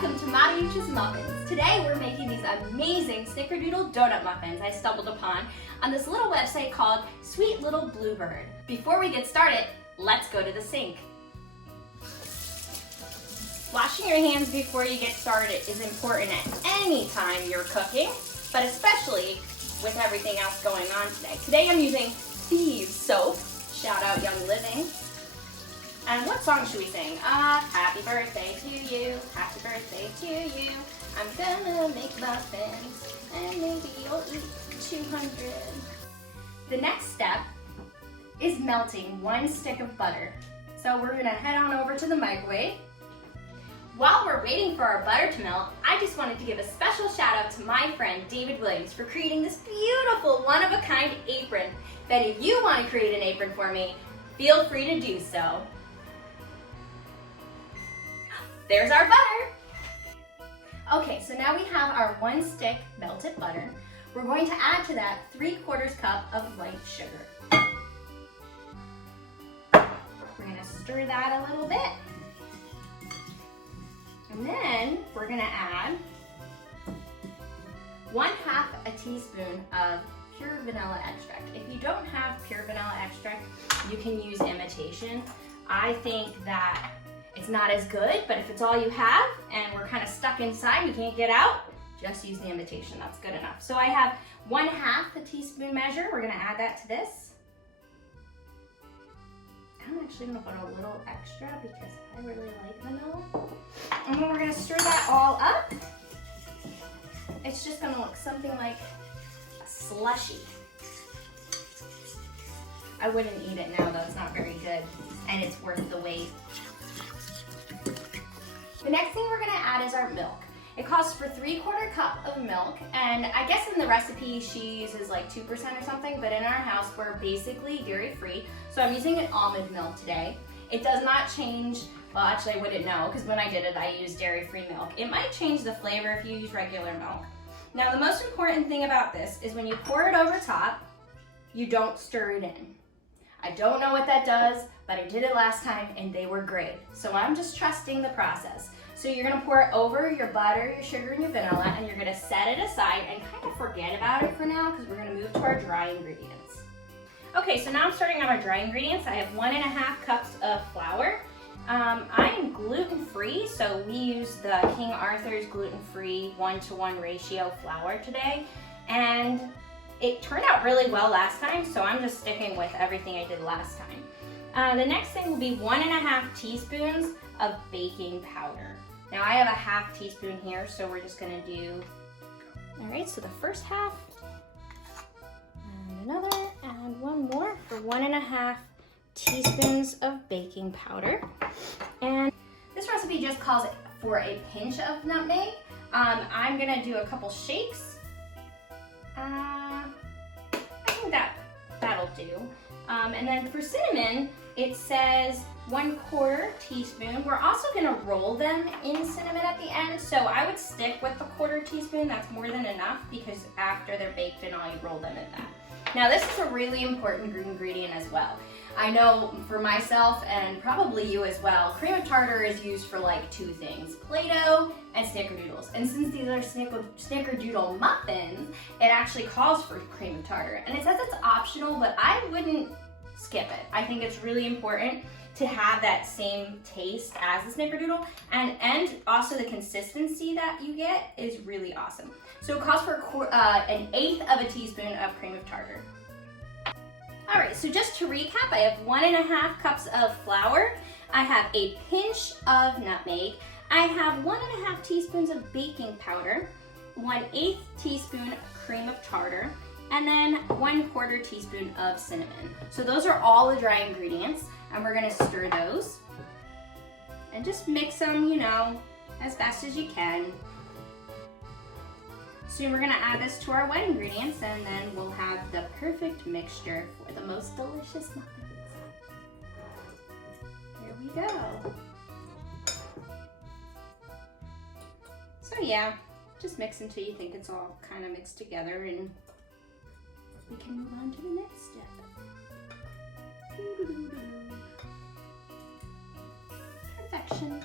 Welcome to Mariauccia'S Muffins. Today we're making these amazing snickerdoodle donut muffins I stumbled upon on this little website called Sweet Little Bluebird. Before we get started, let's go to the sink. Washing your hands before you get started is important at any time you're cooking, but especially with everything else going on today. Today I'm using Thieves soap. Shout out Young Living. And what song should we sing? Happy birthday to you, happy birthday to you. I'm gonna make muffins, and maybe you'll eat 200. The next step is melting 1 stick of butter. So we're gonna head on over to the microwave. While we're waiting for our butter to melt, I just wanted to give a special shout out to my friend David Williams for creating this beautiful one-of-a-kind apron. If any of you want to create an apron for me, feel free to do so. There's our butter. Okay, so now we have our 1 stick melted butter. We're going to add to that 3/4 cup of white sugar. We're gonna stir that a little bit. And then we're gonna add 1/2 a teaspoon of pure vanilla extract. If you don't have pure vanilla extract, you can use imitation. I think that it's not as good, but if it's all you have and we're kind of stuck inside, we can't get out, just use the imitation, that's good enough. So I have 1/2 a teaspoon measure. We're gonna add that to this. I'm actually gonna put a little extra because I really like vanilla. And then we're gonna stir that all up. It's just gonna look something like a slushy. I wouldn't eat it now though, it's not very good, and it's worth the wait. The next thing we're gonna add is our milk. It calls for 3/4 cup of milk, and I guess in the recipe she uses like 2% or something, but in our house we're basically dairy free, so I'm using an almond milk today. It does not change, well actually I wouldn't know, because when I did it I used dairy free milk. It might change the flavor if you use regular milk. Now the most important thing about this is when you pour it over top, you don't stir it in. I don't know what that does, but I did it last time and they were great. So I'm just trusting the process. So you're gonna pour it over your butter, your sugar, and your vanilla, and you're gonna set it aside and kind of forget about it for now because we're gonna move to our dry ingredients. Okay, so now I'm starting on our dry ingredients. I have 1.5 cups of flour. I am gluten-free, so we use the King Arthur's gluten-free 1-to-1 ratio flour today. And it turned out really well last time, so I'm just sticking with everything I did last time. The next thing will be 1.5 teaspoons of baking powder. Now I have a 1/2 teaspoon here, so we're just gonna do, all right, so the first half, and another, and one more for 1.5 teaspoons of baking powder. And this recipe just calls for a pinch of nutmeg. I'm gonna do a couple shakes. I think that'll do. And then for cinnamon, it says 1/4 teaspoon. We're also gonna roll them in cinnamon at the end, so I would stick with the 1/4 teaspoon. That's more than enough because after they're baked and all, you roll them in that. Now this is a really important ingredient as well. I know for myself and probably you as well, cream of tartar is used for like 2 things, Play-Doh and snickerdoodles. And since these are snickerdoodle muffins, it actually calls for cream of tartar. And it says it's optional, but I wouldn't skip it. I think it's really important to have that same taste as a snickerdoodle, and also the consistency that you get is really awesome. So it calls for 1/8 of a teaspoon of cream of tartar. All right, so just to recap, I have 1.5 cups of flour, I have a pinch of nutmeg, I have 1.5 teaspoons of baking powder, 1/8 teaspoon of cream of tartar, and then 1/4 teaspoon of cinnamon. So those are all the dry ingredients, and we're gonna stir those and just mix them, you know, as fast as you can. Soon we're gonna add this to our wet ingredients, and then we'll have the perfect mixture for the most delicious muffins. Here we go. So yeah, just mix until you think it's all kind of mixed together, and we can move on to the next step. Perfection.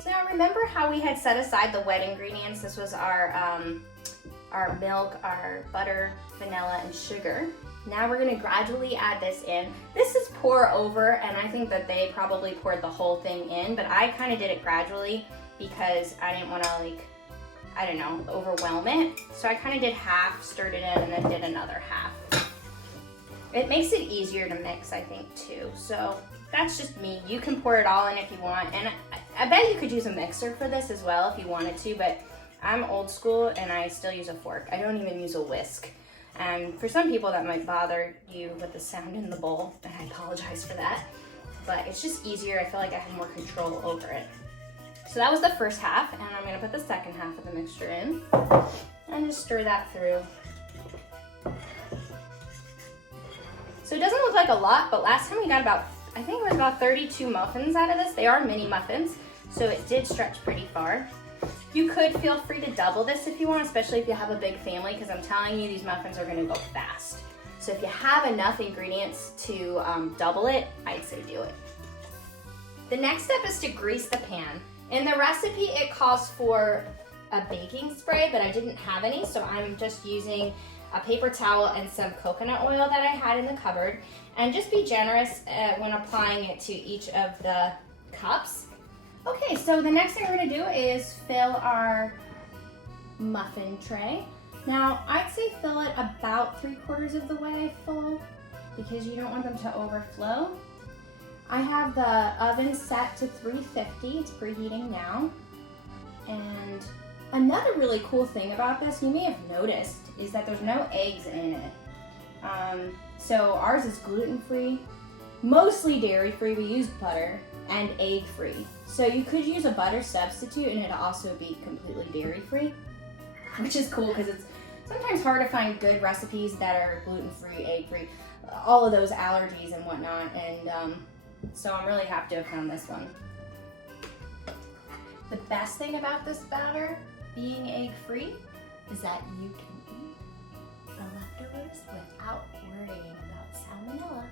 So now remember how we had set aside the wet ingredients? This was our milk, our butter, vanilla, and sugar. Now we're gonna gradually add this in. This is pour over, and I think that they probably poured the whole thing in, but I kind of did it gradually because I didn't wanna, like, I don't know, overwhelm it. So I kind of did half, stirred it in, and then did another half. It makes it easier to mix, I think, too. So that's just me. You can pour it all in if you want, and I bet you could use a mixer for this as well if you wanted to, but I'm old school and I still use a fork. I don't even use a whisk. And for some people that might bother you with the sound in the bowl, and I apologize for that, but it's just easier. I feel like I have more control over it. So that was the first half, and I'm gonna put the second half of the mixture in and just stir that through. So it doesn't look like a lot, but last time we got about, I think it was about 32 muffins out of this. They are mini muffins, so it did stretch pretty far. You could feel free to double this if you want, especially if you have a big family, because I'm telling you, these muffins are gonna go fast. So if you have enough ingredients to double it, I'd say do it. The next step is to grease the pan. In the recipe, it calls for a baking spray, but I didn't have any, so I'm just using a paper towel and some coconut oil that I had in the cupboard. And just be generous when applying it to each of the cups. Okay, so the next thing we're gonna do is fill our muffin tray. Now, I'd say fill it about 3/4 of the way full because you don't want them to overflow. I have the oven set to 350, it's preheating now. And another really cool thing about this, you may have noticed, is that there's no eggs in it. So ours is gluten-free, mostly dairy-free. We use butter, and egg-free. So you could use a butter substitute and it'd also be completely dairy-free, which is cool because it's sometimes hard to find good recipes that are gluten-free, egg-free, all of those allergies and whatnot. And so I'm really happy to have found this one. The best thing about this batter being egg-free is that you can eat the leftovers without worrying about salmonella.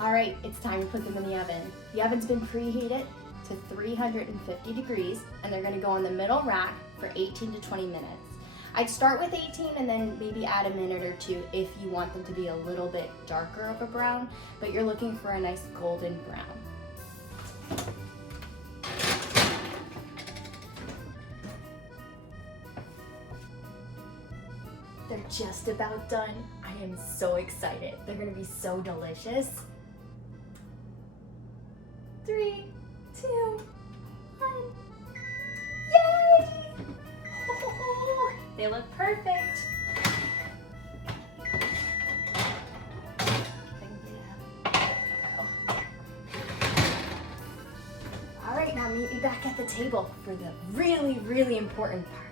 All right, it's time to put them in the oven. The oven's been preheated to 350 degrees, and they're gonna go on the middle rack for 18 to 20 minutes. I'd start with 18 and then maybe add a minute or two if you want them to be a little bit darker of a brown, but you're looking for a nice golden brown. They're just about done. I am so excited. They're gonna be so delicious. 3, 2, 1. Yay! Oh, they look perfect. All right, now meet me back at the table for the really, really important part.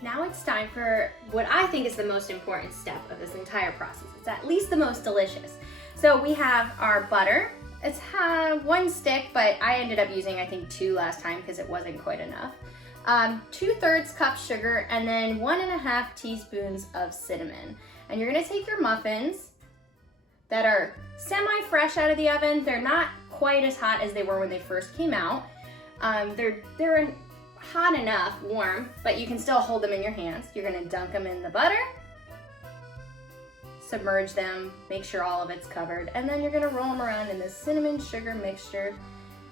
Now it's time for what I think is the most important step of this entire process. It's at least the most delicious. So we have our butter. It's one stick, but I ended up using, I think, 2 last time because it wasn't quite enough. 2/3 cup sugar, and then 1.5 teaspoons of cinnamon. And you're gonna take your muffins that are semi-fresh out of the oven. They're not quite as hot as they were when they first came out. They're hot enough, warm, but you can still hold them in your hands. You're gonna dunk them in the butter, submerge them, make sure all of it's covered, and then you're gonna roll them around in this cinnamon sugar mixture,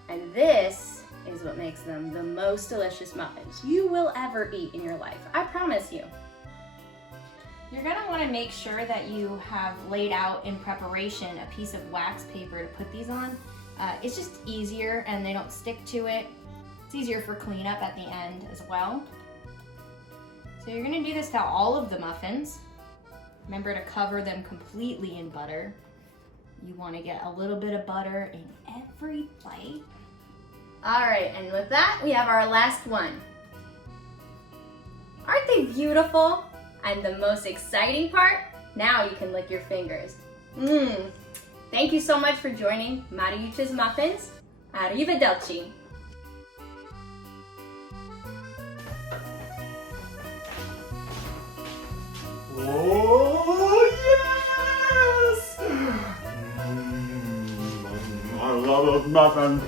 and this is what makes them the most delicious muffins you will ever eat in your life. I promise you. You're gonna wanna make sure that you have laid out in preparation a piece of wax paper to put these on. It's just easier and they don't stick to it. It's easier for cleanup at the end as well. So you're gonna do this to all of the muffins. Remember to cover them completely in butter. You wanna get a little bit of butter in every bite. All right, and with that, we have our last one. Aren't they beautiful? And the most exciting part, now you can lick your fingers. Thank you so much for joining Mariauccia'S Muffins. Arrivederci. Oh, yes! love of muffins.